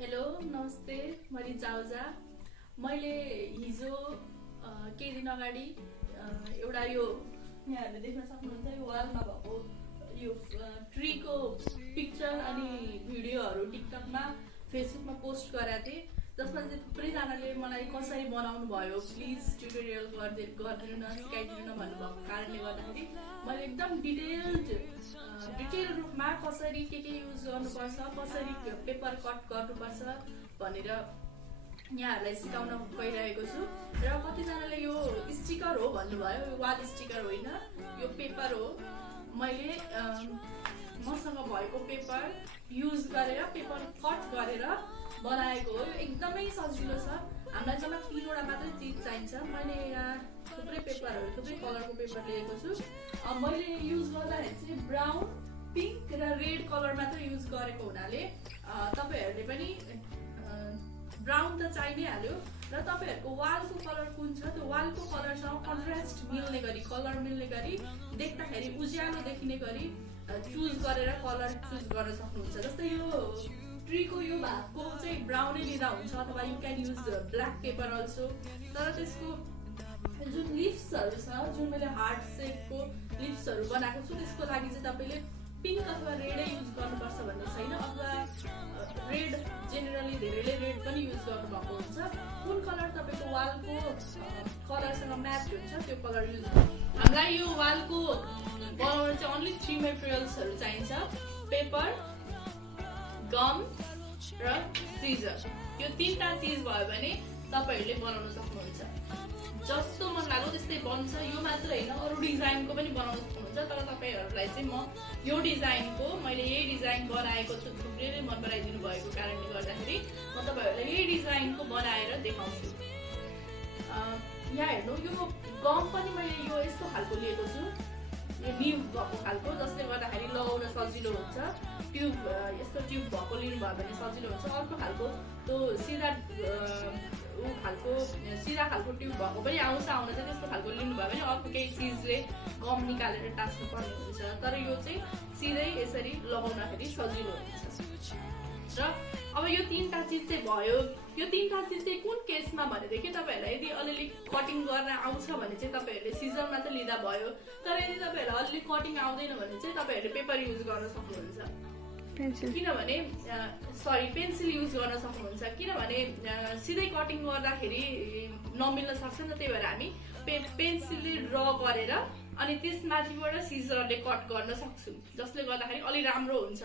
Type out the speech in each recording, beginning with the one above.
Hello नमस्ते मरी जाउजा मैले हिजो केही दिन अगाडि एउटा यो यहाँहरूले देख्न सक्नुहुन्छ यो वालमा भएको यो ट्रीको पिक्चर अनि भिडियोहरू टिकटकमा फेसबुकमा पोस्ट गरेको थिएँ जसमा चाहिँ थुप्रैजनाले मलाई कसरी बनाउनु भयो प्लिज ट्युटोरियल गरिदिनु न सिकाइदिनु न भन्नुभएको कारणले गर्दाखेरि मैले एकदम डिटेल रूपमा कसरी के युज गर्नुपर्छ कसरी पेपर कट गर्नुपर्छ भनेर यहाँहरूलाई सिकाउन गइरहेको छु र कतिजनाले यो स्टिकर हो भन्नुभयो यो वाल स्टिकर होइन यो पेपर हो मैले मसँग भएको पेपर युज गरेर पेपर कट गरेर बनाएको हो यो एकदमै सजिलो छ हामीलाई जम्मा 3वटा मात्रै चिज चाहिन्छ मैले यहाँ थुप्रै पेपरहरू थुप्रै कलरको पेपर लिएको छु मैले युज गर्दाखेरि चाहिँ ब्राउन पिङ्क र रेड कलर मात्रै युज गरेको हुनाले तपाईहरूले पनि ब्राउन त चाहि नै हाल्यो र तपाईहरूको वालको कलर कुन छ त्यो वालको कलरसँग कन्ट्रास्ट मिल्ने गरी कलर मिल्ने गरी देख्दाखेरि उज्यालो देखिने गरी चुज गरेर कलर चुज गर्न सक्नुहुन्छ जस्तै यो ट्रीको यो भागको चाहिँ ब्राउनै लिँदा हुन्छ अथवा you can use black paper also तर त्यसको जुन लिप्सहरू छ जुन मैले हार्ट सेपको लिप्सहरू बनाएको छु त्यसको लागि चाहिँ तपाईँले पिङ्क अथवा रेडै युज गर्नुपर्छ भन्ने छैन अथवा रेड जेनरली धेरैले रेड पनि युज गर्नुभएको हुन्छ कुन कलर तपाईँको वालको कलरसँग म्याच हुन्छ त्यो कलर युज हामीलाई यो वालको बनाउन चाहिँ अन्ली 3 मेटेरियल्सहरू चाहिन्छ पेपर गम र सिजर यो 3टा चिज भयो भने तपाईहरूले बनाउन सक्नुहुन्छ जस्तो मन लाग्यो त्यस्तै बन्छ यो मात्र होइन अरू डिजाइनको पनि बनाउन सक्नुहुन्छ तर तपाईहरूलाई चाहिँ म यो डिजाइनको मैले यही डिजाइन बनाएको छु थुप्रैले मन पराइदिनु भएको कारणले गर्दाखेरि म तपाईहरूलाई यही डिजाइनको बनाएर देखाउँछु यहाँ हेर्नु यो गम पनि मैले यो यस्तो खालको लिएको छु यो न्युब भएको खालको जसले गर्दाखेरि लगाउन सजिलो हुन्छ ट्युब यस्तो ट्युब भएको लिनुभयो भने सजिलो हुन्छ अर्को खालको त्यो सिधा खालको ट्युब भएको पनि आउँछ आउन चाहिँ त्यस्तो खालको लिनुभयो भने अर्को केही चिजले गम निकालेर टाँच्नु पर्ने हुन्छ तर यो चाहिँ सिधै यसरी लगाउनखेरि सजिलो हुन्छ र अब यो 3टा चिज चाहिँ भयो यो 3टा चिज चाहिँ कुन केसमा भनेदेखि तपाईहरूलाई यदि अलिअलि कटिङ गर्न आउँछ भने चाहिँ तपाईहरूले सिजर मात्र लिँदा भयो तर यदि तपाईहरूलाई अलिअलि कटिङ आउँदैन भने चाहिँ तपाईहरूले पेपर युज गर्न सक्नुहुन्छ किनभने पेन्सिल युज गर्न सक्नुहुन्छ किनभने सिधै कटिङ गर्दाखेरि नमिल्न सक्छ नि त त्यही भएर हामी पेन्सिलले ड्र गरेर अनि त्यसमाथिबाट सिजरले कट गर्न सक्छौँ जसले गर्दाखेरि अलि राम्रो हुन्छ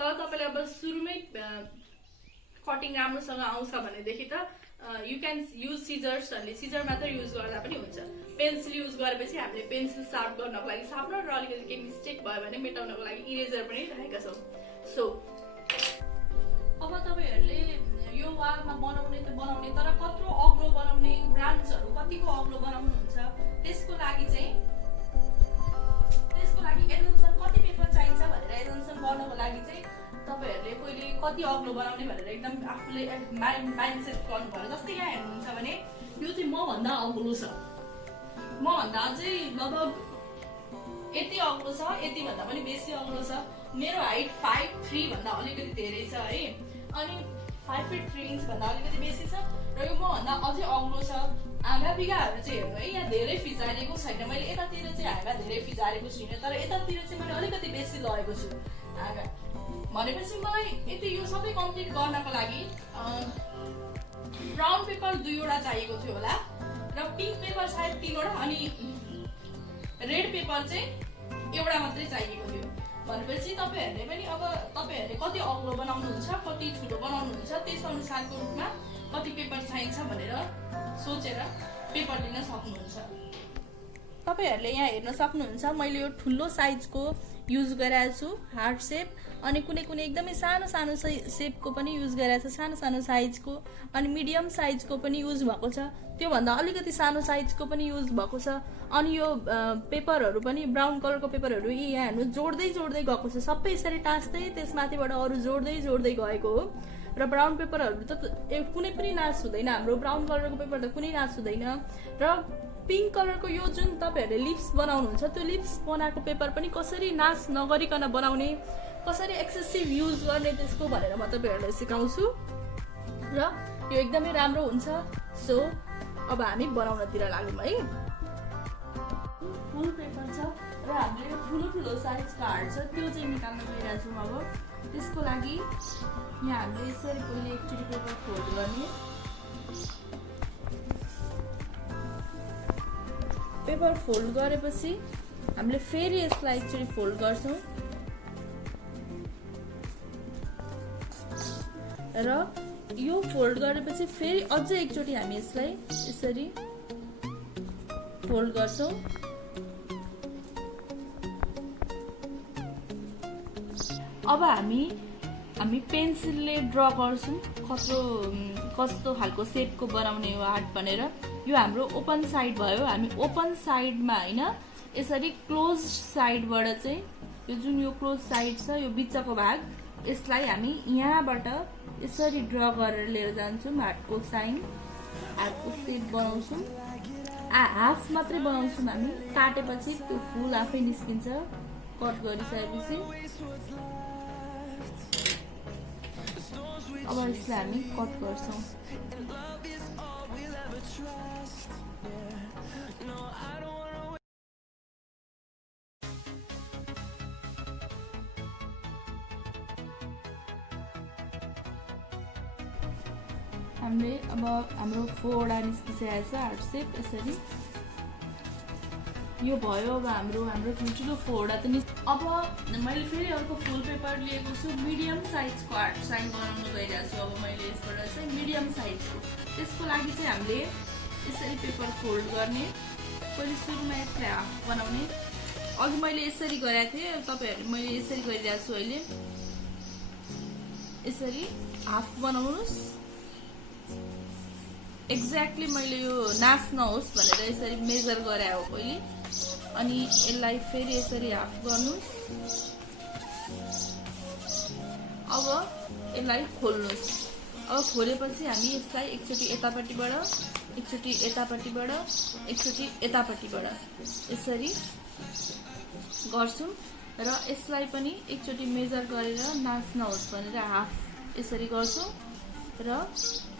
तर तपाईँले अब सुरुमै कटिङ राम्रोसँग आउँछ भनेदेखि त यु क्यान युज सिजर्स भन्ने सिजर मात्र युज गर्दा पनि हुन्छ पेन्सिल युज गरेपछि हामीले पेन्सिल सार्प गर्नको लागि सार्पनर र अलिकति केही मिस्टेक भयो भने मेटाउनको लागि इरेजर पनि राखेका छौँ सो अब तपाईँहरूले यो वालमा बनाउने त बनाउने तर कत्रो अग्लो बनाउने ब्रान्चहरू कतिको अग्लो बनाउनुहुन्छ त्यसको लागि एजम्सन कति पेपर चाहिन्छ भनेर एजम्सन गर्नको लागि चाहिँ तपाईहरूले पहिले कति अग्लो बनाउने भनेर एकदम आफूले माइन्ड सेट गर्नु पर्यो जस्तै यहाँ हेर्नुहुन्छ भने यो चाहिँ मभन्दा अग्लो छ मभन्दा अझै लगभग यति अग्लो छ यति भन्दा पनि बेसी अग्लो छ मेरो हाइट 5'3" भन्दा अलिकति धेरै छ है अनि 5 feet 3 inch भन्दा अलिकति बेसी छ र यो मभन्दा अझै अग्लो छ हाँगा बिगाहरू चाहिँ हेर्नु है यहाँ धेरै फिजारेको छैन मैले यतातिर चाहिँ हाँगा धेरै फिजारेको छुइनँ तर यतातिर चाहिँ मैले अलिकति बेसी लगेको छु हाँगा भनेपछि मलाई यति यो सबै कम्प्लिट गर्नको लागि ब्राउन पेपर 2वटा चाहिएको थियो होला र पिङ्क पेपर सायद 3वटा अनि रेड पेपर चाहिँ एउटा मात्रै चाहिएको थियो भनेपछि तपाईहरूले पनि अब तपाईहरूले कति अग्लो बनाउनुहुन्छ कति ठुलो बनाउनुहुन्छ त्यस अनुसारको रूपमा कति पेपर चाहिन्छ भनेर सोचेर पेपर लिन सक्नुहुन्छ तपाईहरूले यहाँ हेर्न सक्नुहुन्छ मैले यो ठुलो साइजको युज गरेको छु हार्ट सेप अनि कुनै कुनै एकदमै सानो सानो सेपको पनि युज गरेको छ सानो सानो साइजको अनि मिडियम साइजको पनि युज भएको छ त्योभन्दा अलिकति सानो साइजको पनि युज भएको छ अनि यो पेपरहरू पनि ब्राउन कलरको पेपरहरू यहाँ हेर्नु जोड्दै जोड्दै गएको छ सबै यसरी टाँच्दै त्यसमाथिबाट अरू जोड्दै जोड्दै गएको हो र ब्राउन पेपरहरू त कुनै पनि नाश हुँदैन हाम्रो ब्राउन कलरको पेपर त कुनै नाश हुँदैन र पिङ्क कलरको यो जुन तपाईहरूले लिप्स बनाउनुहुन्छ त्यो लिप्स बनाएको पेपर पनि कसरी नाश नगरिकन बनाउने कसरी एक्सेसिभ युज गर्ने त्यसको भनेर म तपाईहरूलाई सिकाउँछु र यो एकदमै राम्रो हुन्छ। सो अब हामी बनाउनतिर लागौँ है। फुल पेपर छ र हामीले ठुलो साइजको कार्ड छ त्यो चाहिँ निकाल्न गइरहेको छौँ। अब त्यसको लागि यहाँ हामीले यसरी पहिले एकचोटि पेपर फोल्ड गर्ने। पेपर फोल्ड गरेपछि हामीले फेरि यसलाई एकचोटि फोल्ड गर्छौँ र यो फोल्ड गरेपछि फेरि अझै एकचोटि हामी यसलाई यसरी फोल्ड गर्छौँ। अब हामी पेन्सिलले ड्र गर्छौँ कस्तो खालको सेपको बनाउने हो हार्ट भनेर। यो हाम्रो ओपन साइड भयो। हामी ओपन साइडमा होइन यसरी क्लोज साइडबाट चाहिँ यो जुन यो क्लोज साइड छ यो बिचको भाग यसलाई हामी यहाँबाट यसरी ड्र गरेर लिएर जान्छौँ। हार्टको साइन हार्टको सेप बनाउँछौँ। हाफ मात्रै बनाउँछौँ हामी। काटेपछि त्यो फुल आफै निस्किन्छ कट गरिसकेपछि। अब यसलाई हामी कट गर्छौँ। हामीले अब हाम्रो फोडा निस्किसकेको छ हार्ट सेप यसरी यो भयो। अब हाम्रो ठुल्ठुलो फोडा त अब मैले फेरि अर्को फुल पेपर लिएको छु। मिडियम साइजको हार्ट साइन बनाउन गइरहेको छु। अब मैले यसबाट चाहिँ मिडियम साइजको त्यसको लागि चाहिँ हामीले यसरी पेपर फोल्ड गर्ने। पहिले सुरुमा यसलाई हाफ बनाउने। अघि मैले यसरी गरेको थिएँ तपाईँहरूले मैले यसरी गरिरहेको छु। अहिले यसरी हाफ बनाउनुहोस्। एक्ज्याक्टली मैले यो नाश नहोस् भनेर यसरी मेजर गरे हो पहिले। अनि यसलाई फेरि यसरी हाफ गर्नुहोस्। अब यसलाई खोल्नुहोस्। अब खोलेपछि हामी यसलाई एकचोटि यतापट्टिबाट एकचोटि यतापट्टिबाट एकचोटि यतापट्टिबाट यसरी गर्छौँ र यसलाई पनि एकचोटि मेजर गरेर नाश नहोस् भनेर हाफ यसरी गर्छौँ र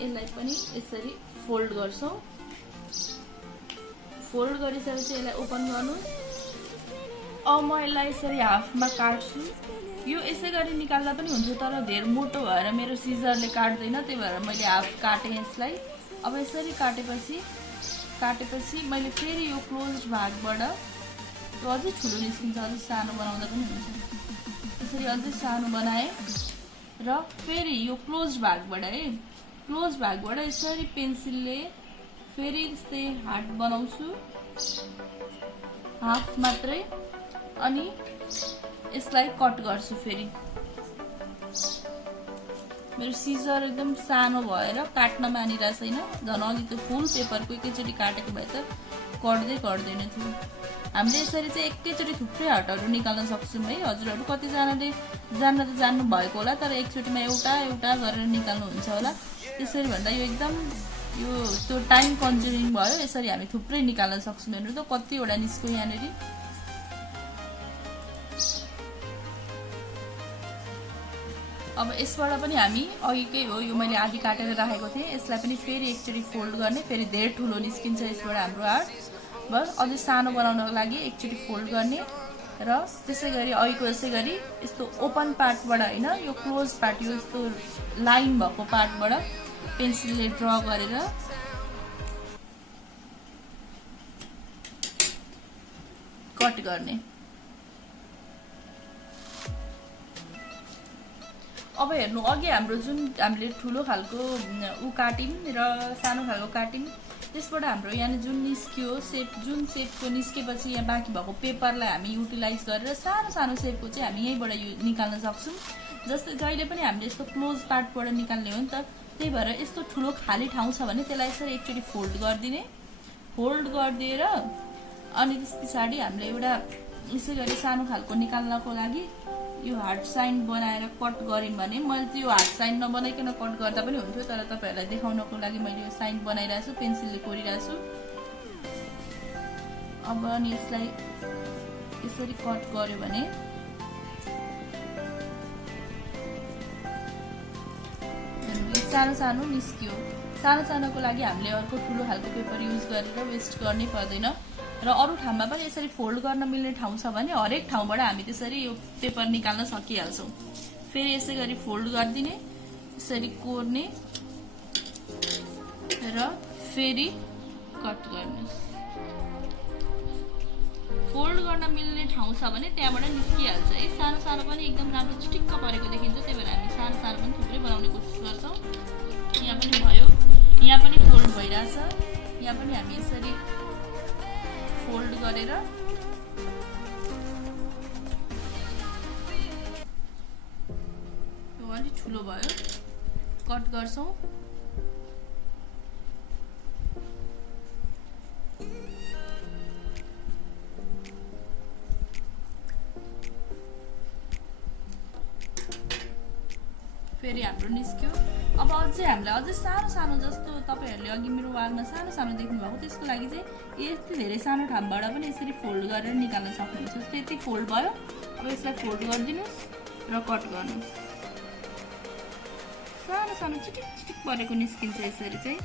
यसलाई पनि यसरी फोल्ड गर्छौँ। फोल्ड गरिसकेपछि यसलाई ओपन गर्नु। अब म यसलाई यसरी हाफमा काट्छु। यो यसै गरी निकाल्दा पनि हुन्छ तर धेर मोटो भएर मेरो सिजरले काट्दैन त्यही भएर मैले हाफ काटेँ यसलाई। अब यसरी काटेपछि मैले फेरि यो क्लोज भागबाट यो अझै ठुलो निस्किन्छ। अझै सानो बनाउँदा पनि हुन्छ। यसरी अझै सानो बनाएँ र फेरि यो क्लोज भागबाट यसरी पेन्सिलले फेरि यस्तै हार्ट बनाउँछु हाफ मात्रै। अनि यसलाई कट गर्छु। फेरि मेरो सिजर एकदम सानो भएर काट्न मानिरहेको छैन। झन् अघि त फुल पेपरको एकैचोटि काटेको भए त कट्दैन थियो। हामीले यसरी चाहिँ एकैचोटि थुप्रै हार्टहरू निकाल्न सक्छौँ है। हजुरहरू कतिजनाले जान्न त जान्नु भएको होला तर एकचोटिमा एउटा गरेर निकाल्नुहुन्छ होला। त्यसरी भन्दा यो एकदम त्यो टाइम कन्ज्युमिङ भयो। यसरी हामी थुप्रै निकाल्न सक्छौँ। हेर्नु त कतिवटा निस्क्यो यहाँनिर। अब यसबाट पनि हामी अघिकै हो यो मैले आधी काटेर राखेको थिएँ। यसलाई पनि फेरि एकचोटि फोल्ड गर्ने। फेरि धेरै ठुलो निस्किन्छ यसबाट हाम्रो हार्ट। बस अझै सानो बनाउनको लागि एकचोटि फोल्ड गर्ने र त्यसै गरी अघिको यसै गरी यस्तो ओपन पार्टबाट होइन यो क्लोज पार्ट यो यस्तो लाइन भएको पार्टबाट पेन्सिलले ड्र गरेर कट गर्ने। अब हेर्नु अघि हाम्रो जुन हामीले ठुलो खालको काट्यौँ र सानो खालको काट्यौँ त्यसबाट हाम्रो यहाँ जुन निस्कियो जुन सेपको निस्केपछि यहाँ बाँकी भएको पेपरलाई हामी युटिलाइज गरेर सानो सानो सेपको चाहिँ हामी यहीँबाट निकाल्न सक्छौँ। जस्तै जहिले पनि हामीले यस्तो क्लोज पार्टबाट निकाल्ने हो नि त। त्यही भएर यस्तो ठुलो खाली ठाउँ छ भने त्यसलाई यसरी एकचोटि फोल्ड गरिदिने। फोल्ड गरिदिएर अनि त्यस पछाडि हामीले एउटा यसै गरी सानो खालको निकाल्नको लागि यो हार्ट साइन बनाएर कट गऱ्यौँ भने मैले त्यो हार्ट साइन नबनाइकन कट गर्दा पनि हुन्थ्यो तर तपाईँहरूलाई देखाउनको लागि मैले यो साइन बनाइरहेको छु पेन्सिलले कोरिरहेको छु। अब अनि यसलाई यसरी कट गर्यो भने सानो सानो निस्क्यो। सानो सानोको लागि हामीले अर्को ठुलो खालको पेपर युज गरेर वेस्ट गर्नै पर्दैन। र अरू ठाउँमा पनि यसरी फोल्ड गर्न मिल्ने ठाउँ छ भने हरेक ठाउँबाट हामी त्यसरी यो पेपर निकाल्न सकिहाल्छौँ। फेरि यसै गरी फोल्ड गरिदिने, यसरी कोर्ने र फेरि कट गर्ने। फोल्ड गर्न मिल्ने ठाउँ छ भने त्यहाँबाट निस्किहाल्छ है। सानो सानो पनि एकदम राम्रो चिटिक्क परेको देखिन्छ, त्यही भएर हामी सानो सानो पनि थुप्रै बनाउने कोसिस गर्छौँ। यहाँ पनि भयो, यहाँ पनि फोल्ड भइरहेछ, यहाँ पनि हामी यसरी फोल्ड गरेर यो अलिक ठुलो भयो, कट गर्छौँ। फेरि हाम्रो निस्क्यो। अब अझै हामीलाई अझै सानो सानो जस्तो तपाईँहरूले अघि मेरो वालमा सानो सानो देख्नुभएको, त्यसको लागि चाहिँ यति धेरै सानो ठाउँबाट पनि यसरी फोल्ड गरेर निकाल्न सक्नुहुन्छ। जस्तो यति फोल्ड भयो, अब यसलाई फोल्ड गरिदिनुहोस् र कट गर्नुहोस्। सानो सानो चिटिक चिटिक परेको निस्किन्छ यसरी चाहिँ।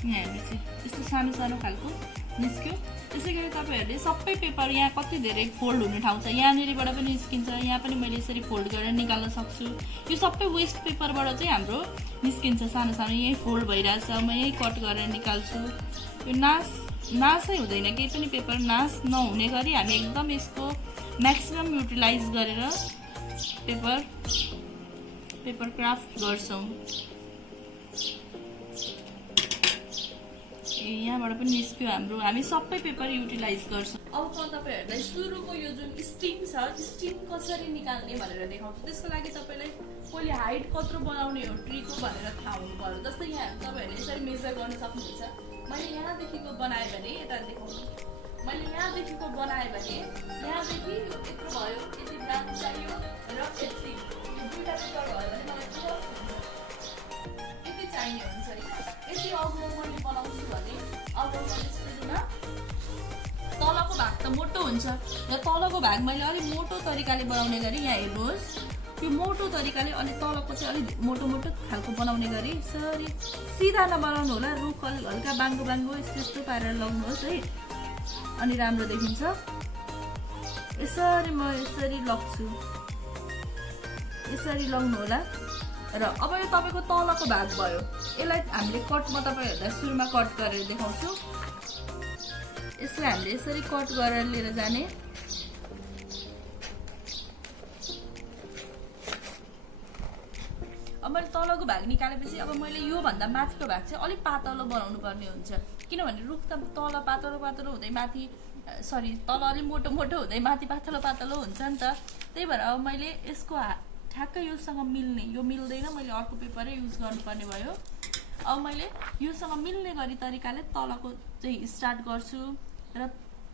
यहाँ हेर्नु चाहिँ यस्तो सानो सानो खालको निस्क्यो। त्यसै गरी तपाईँहरूले सबै पेपर यहाँ कति धेरै फोल्ड हुने ठाउँ छ, यहाँनिरबाट पनि निस्किन्छ, यहाँ पनि मैले यसरी फोल्ड गरेर निकाल्न सक्छु। यो सबै वेस्ट पेपरबाट चाहिँ हाम्रो निस्किन्छ सानो सानो। यहीँ फोल्ड भइरहेछ, म यहीँ कट गरेर निकाल्छु। यो नासै हुँदैन, केही पनि पेपर नाश नहुने गरी हामी एकदम यसको म्याक्सिमम युटिलाइज गरेर पेपर क्राफ्ट गर्छौँ। यहाँबाट पनि निस्क्यो हाम्रो। हामी सबै पेपर युटिलाइज गर्छौँ। अब म तपाईँहरूलाई सुरुको यो जुन स्टिम छ, स्टिम कसरी निकाल्ने भनेर देखाउँछु। त्यसको लागि तपाईँलाई पहिले हाइट कत्रो बनाउने हो ट्रीको भनेर थाहा हुनु पर्यो। जस्तै यहाँ तपाईँहरूले यसरी मेजर गर्न सक्नुहुन्छ। मैले यहाँदेखिको बनाएँ भने यता देखाउनु, मैले यहाँदेखिको बनाएँ भने यहाँदेखि यो यत्रो भयो, यति ब्रान्च चाहियो र यति यो दुईवटा पेपर भयो भने मलाई यति चाहिने हुन्छ। यति अग्लो मैले बनाउँछु भने अग्लो सुरुमा तलको भाग त मोटो हुन्छ र तलको भाग मैले अलिक मोटो तरिकाले बनाउने गरी यहाँ हेर्नुहोस्, यो मोटो तरिकाले अनि तलको चाहिँ अलिक मोटो मोटो खालको बनाउने गरी यसरी सिधा नबनाउनु होला, रुख अलिक हल्का बाङ्गो बाङ्गो यस्तो पारेर लगाउनुहोस् है, अनि राम्रो देखिन्छ। यसरी म यसरी लग्छु, यसरी लगाउनु होला। र अब यो तपाईँको तलको भाग भयो, यसलाई हामीले कटमा तपाईँहरूलाई सुरुमा कट गरेर देखाउँछु। यसलाई हामीले यसरी कट गरेर लिएर जाने। अब मैले तलको भाग निकालेपछि अब मैले योभन्दा माथिको भाग चाहिँ अलिक पातलो बनाउनु पर्ने हुन्छ, किनभने रुख त तल पातलो पातलो हुँदै माथि तल अलिक मोटो मोटो हुँदै माथि पातलो पातलो हुन्छ नि त। त्यही भएर अब मैले यसको ठ्याक्कै योसँग मिल्ने, यो मिल्दैन, मैले अर्को पेपरै युज गर्नुपर्ने भयो। अब मैले योसँग मिल्ने गरी तरिकाले तलको चाहिँ स्टार्ट गर्छु र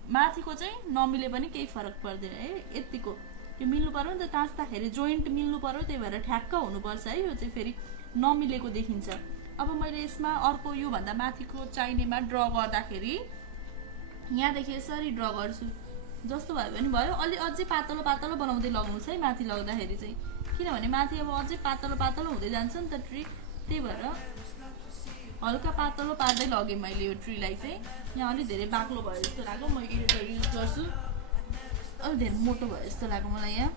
माथिको चाहिँ नमिले पनि केही फरक पर्दैन है। यतिको यो मिल्नु पर्यो नि त, टाँच्दाखेरि जोइन्ट मिल्नु पर्यो, त्यही भएर ठ्याक्क हुनुपर्छ है। यो चाहिँ फेरि नमिलेको देखिन्छ। अब मैले यसमा अर्को योभन्दा माथिको चाहिनेमा ड्र गर्दाखेरि यहाँदेखि यसरी ड्र गर्छु, जस्तो भयो भने भयो। अलि अझै पातलो पातलो बनाउँदै लगाउँछ है माथि लग्दाखेरि चाहिँ, किनभने माथि अब अझै पातलो पातलो हुँदै जान्छ नि त ट्री, त्यही भएर हल्का पातलो पार्दै लगेँ मैले यो ट्रीलाई चाहिँ। यहाँ अलिक धेरै बाक्लो भयो जस्तो लाग्यो, म इरेजर युज गर्छु। अलिक धेरै मोटो भयो जस्तो लाग्यो मलाई यहाँ।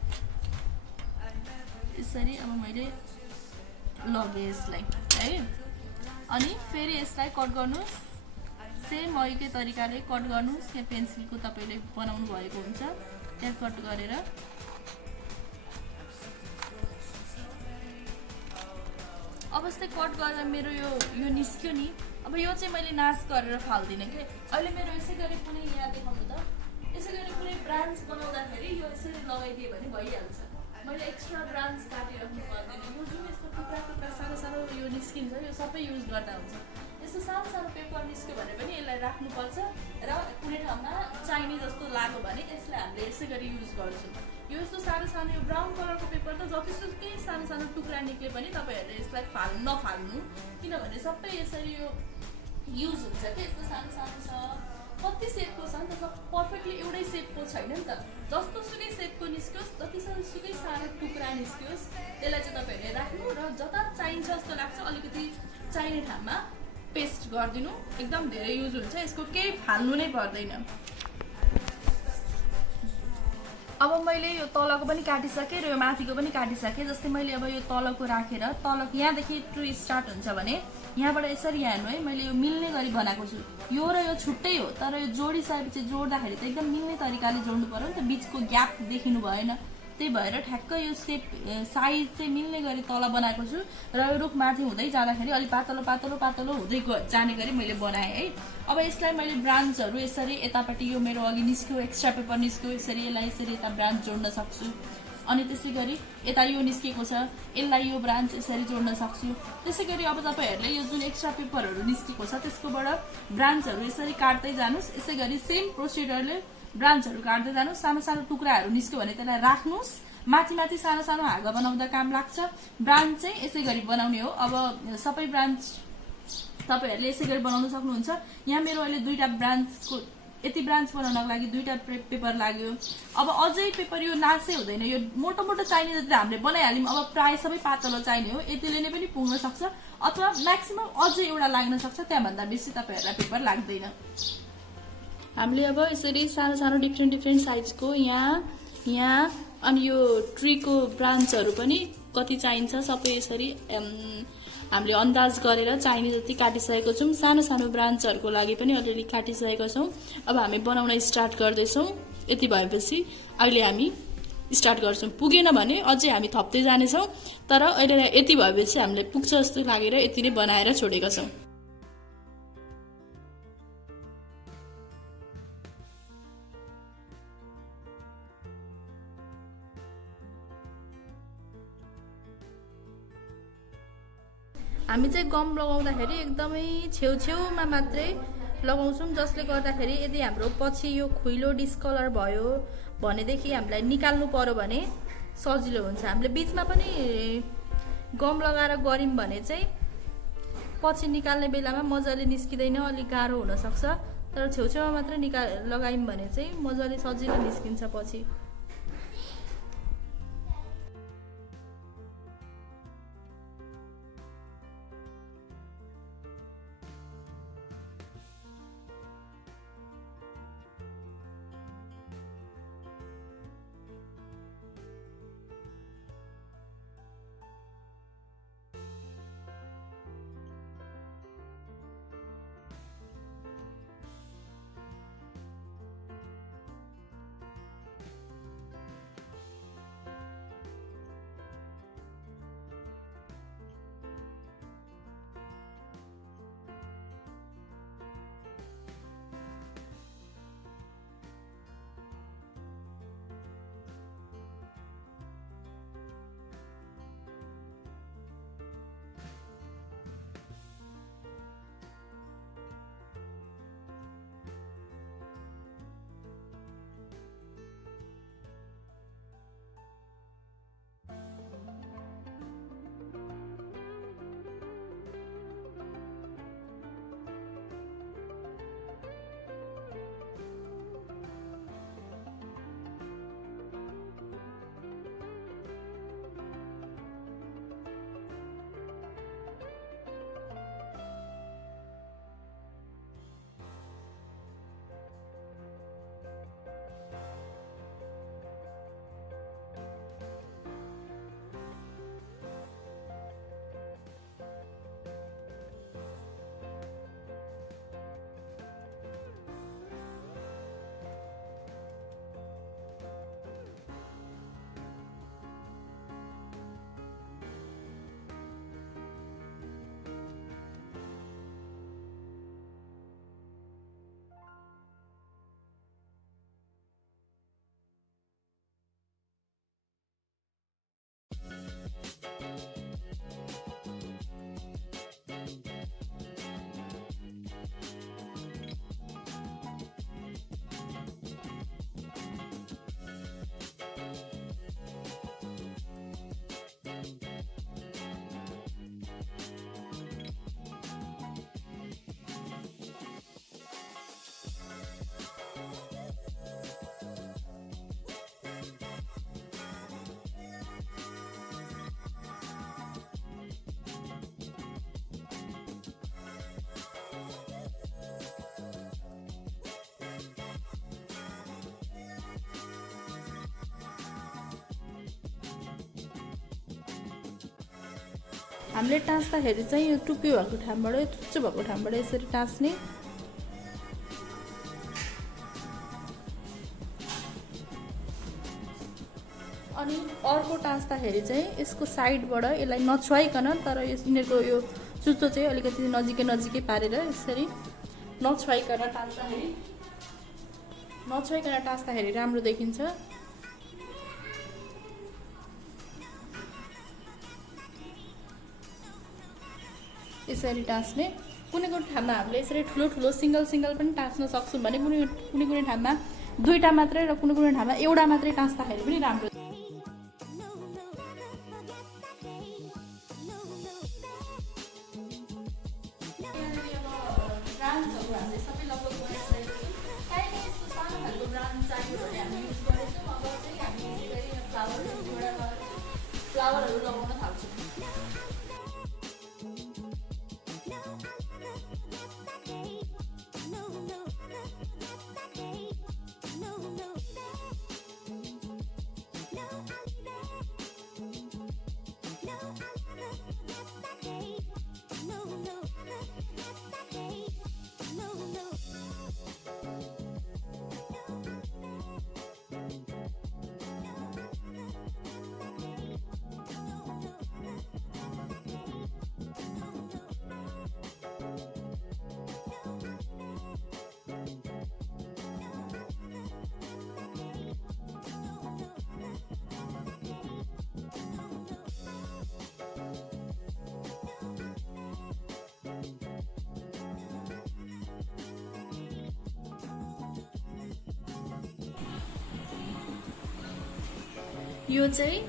यसरी अब मैले लगेँ यसलाई है, अनि फेरि यसलाई कट गर्नुहोस्। सेम अघिकै तरिकाले कट गर्नुहोस्। यहाँ पेन्सिलको तपाईँले बनाउनु भएको हुन्छ, त्यहाँ कट गरेर अब यस्तै कट गरेर मेरो यो निस्क्यो नि। अब यो चाहिँ मैले नाश गरेर फाल्दिनँ कि अहिले मेरो यसै गरी कुनै यहाँ देखाउनु त, यसै गरी कुनै ब्रान्च बनाउँदाखेरि यो यसरी लगाइदियो भने भइहाल्छ। मैले एक्स्ट्रा ब्रान्च काटिराख्नु पर्दैन। यो जुन यस्तो टुक्रा टुक्रा सानो सानो यो निस्किन्छ, यो सबै युज गर्दा हुन्छ। यस्तो सानो सानो पेपर निस्क्यो भने पनि यसलाई राख्नुपर्छ र कुनै ठाउँमा चाहिने जस्तो लाग्यो भने यसलाई हामीले यसै गरी युज गर्छौँ। यो यस्तो सानो सानो यो ब्राउन कलरको पेपर त जतिसुकै सानो सानो टुक्रा निक्ले पनि तपाईँहरूले यसलाई नफाल्नु, किनभने सबै यसरी यो युज हुन्छ कि यस्तो सानो सानो छ। कति सेपको एक्ज्याक्टली एउटै सेपको छैन नि त, जस्तो सुकै सेपको निस्कियोस्, जतिसुकै सानो टुक्रा निस्कियोस्, त्यसलाई चाहिँ तपाईँहरूले राख्नु र जता चाहिन्छ जस्तो लाग्छ अलिकति चाहिने ठाउँमा पेस्ट गरिदिनु। एकदम धेरै युज हुन्छ, यसको केही फाल्नु नै पर्दैन। अब मैले यो तलको पनि काटिसकेँ र यो माथिको पनि काटिसकेँ। जस्तै मैले अब यो तलको राखेर तलको यहाँदेखि ट्रु स्टार्ट हुन्छ भने यहाँबाट यसरी हेर्नु है, मैले यो मिल्ने गरी बनाएको छु। यो र यो छुट्टै हो, तर यो जोडिसकेपछि जोड्दाखेरि त एकदम मिल्ने तरिकाले जोड्नु पर्यो नि त, बिचको ग्याप देखिनु भएन। त्यही भएर ठ्याक्क यो सेप साइज चाहिँ मिल्ने गरी तल बनाएको छु र यो रुख माथि हुँदै जाँदाखेरि अलिक पातलो पातलो पातलो हुँदै जाने गरी मैले बनाएँ है। अब यसलाई मैले ब्रान्चहरू यसरी यतापट्टि यो मेरो अघि निस्क्यो एक्स्ट्रा पेपर निस्क्यो, यसरी यसलाई यसरी यता ब्रान्च जोड्न सक्छु। अनि त्यसै गरी यता यो निस्केको छ, यसलाई यो ब्रान्च यसरी जोड्न सक्छु। त्यसै गरी अब तपाईँहरूले यो जुन एक्स्ट्रा पेपरहरू निस्केको छ त्यसकोबाट ब्रान्चहरू यसरी काट्दै जानुहोस्। यसै गरी सेम प्रोसिडरले ब्रान्चहरू काट्दै जानुहोस्। सानो सानो टुक्राहरू निस्क्यो भने त्यसलाई राख्नुहोस्, माथि माथि सानो सानो हाँगा बनाउँदा काम लाग्छ। ब्रान्च चाहिँ यसै गरी बनाउने हो। अब सबै ब्रान्च तपाईँहरूले यसै गरी बनाउन सक्नुहुन्छ। यहाँ मेरो अहिले 2टा ब्रान्चको यति ब्रान्च बनाउनको लागि 2टा पेपर लाग्यो। अब अझै पेपर यो नासै हुँदैन, यो मोटो मोटो चाहिने जति हामीले बनाइहाल्यौँ। अब प्राय सबै पातलो चाहिने हो, यतिले नै पनि पुग्न सक्छ अथवा म्याक्सिमम अझै एउटा लाग्न सक्छ, त्यहाँभन्दा बेसी तपाईँहरूलाई पेपर लाग्दैन। हामीले अब यसरी सानो सानो डिफ्रेन्ट साइजको यहाँ अनि यो ट्रीको ब्रान्चहरू पनि कति चाहिन्छ सबै यसरी हामीले अन्दाज गरेर चाहिने जति काटिसकेको छौँ। सानो सानो ब्रान्चहरूको लागि पनि अलरेडी काटिसकेका छौँ। अब हामी बनाउन स्टार्ट गर्दैछौँ। यति भएपछि अहिले हामी स्टार्ट गर्छौँ। पुगेन भने अझै हामी थप्दै जानेछौँ, तर अहिले यति भएपछि हामीलाई पुग्छ जस्तो लागेर यति नै बनाएर छोडेका छौँ। हामी चाहिँ गम लगाउँदाखेरि एकदमै छेउछेउमा मात्रै लगाउँछौँ, जसले गर्दाखेरि यदि हाम्रो पछि यो खुइलो डिस्कलर भयो भनेदेखि हामीलाई निकाल्नु पर्यो भने सजिलो हुन्छ। हामीले बिचमा पनि गम लगाएर गऱ्यौँ भने चाहिँ पछि निकाल्ने बेलामा मजाले निस्किँदैन, अलिक गाह्रो हुनसक्छ। तर छेउछेउमा मात्रै लगायौँ भने चाहिँ मजाले सजिलो निस्किन्छ पछि। हामीले टाँच्दाखेरि चाहिँ यो टुप्पी भएको ठाउँबाट चुच्चो भएको ठाउँबाट यसरी टाँच्ने। अनि अर्को टाँच्दाखेरि चाहिँ यसको साइडबाट यसलाई नछुवाइकन, तर यिनीहरूको यो चुच्चो चाहिँ अलिकति नजिकै पारेर यसरी नछुवाइकन टाँच्दाखेरि राम्रो देखिन्छ। यसरी टाँच्ने। कुनै ठाउँमा हामीले यसरी ठुलो सिङ्गल पनि टाँच्न सक्छौँ भने कुनै ठाउँमा दुईटा मात्रै र कुनै ठाउँमा एउटा मात्रै टाँच्दाखेरि पनि राम्रो। ब्रान्चहरू हामीले सबै लगभग बनाइसकेको छौँ। काहीँ यस्तो सानो खालको ब्रान्च चाहियो भने हामी युज गरेछौँ। अब चाहिँ हामी यसरी फ्लावरहरू लगाउन थाल्छौँ। यो चाहिँ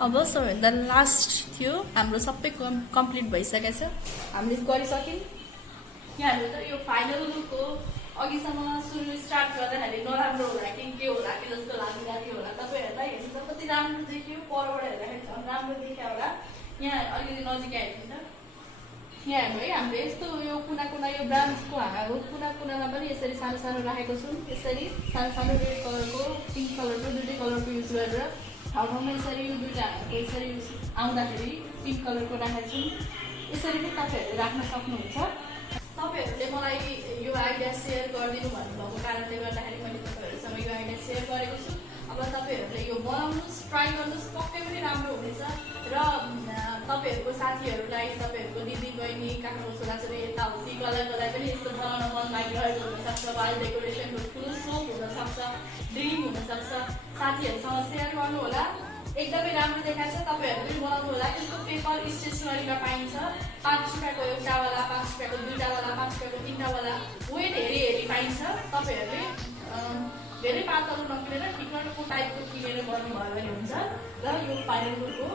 अब सबैभन्दा लास्ट थियो। हाम्रो सबै कम्प्लिट भइसकेको छ, हामीले गरिसक्यौँ। यहाँहरू त यो फाइनल लुक हो। अघिसम्म सुरु स्टार्ट गर्दाखेरि नराम्रो होला कि के होला कि जस्तो लागिरहेको होला। तपाईँहरूलाई हेर्नु त कति राम्रो देखियो, परबाट हेर्दाखेरि झन् राम्रो देखियो होला। यहाँ अलिकति नजिकै आइदिन्छ। यहाँ हेर्नु है, हामीले यस्तो यो कुना यो ब्रान्चको कुनामा पनि यसरी सानो राखेको छौँ। यसरी सानो रेड कलरको, पिङ्क कलरको, दुईटै कलरको युज गरेर ठाउँमा यसरी यो दुईवटाहरूको यसरी आउँदाखेरि पिङ्क कलरको राखेको छौँ। यसरी पनि तपाईँहरूले राख्न सक्नुहुन्छ। तपाईँहरूले मलाई यो आइडिया सेयर गरिदिनु भन्नुभएको कारणले गर्दाखेरि मैले तपाईँहरूसँग यो आइडिया सेयर गरेको छु। अब तपाईँहरूले यो बनाउनुहोस्, ट्राई गर्नुहोस्, पक्कै पनि राम्रो हुनेछ। र तपाईँहरूको साथीहरूलाई, तपाईँहरूको दिदी बहिनी, काकाको छोराछोरी यताउति कसलाई पनि यस्तो बनाउन मन लागिरहेको हुनसक्छ। वाल डेकोरेसनको ठुलो सोख हुनसक्छ, ड्रिम हुनसक्छ। साथीहरूसँग सेयर गर्नु होला। एकदमै राम्रो देखाएको छ। तपाईँहरू पनि बनाउनु होला। यसको पेपर स्टेसनरीमा पाइन्छ। 5 रुपियाँको एउटावाला, 5 रुपियाँको दुईटावाला, 5 रुपियाँको तिनटावाला, वेट हेरी पाइन्छ। तपाईँहरूले धेरै पातलो नकिनेर ठिकको टाइपको किनेर गर्नुभयो भने हुन्छ। र यो फाइनल लुक हो।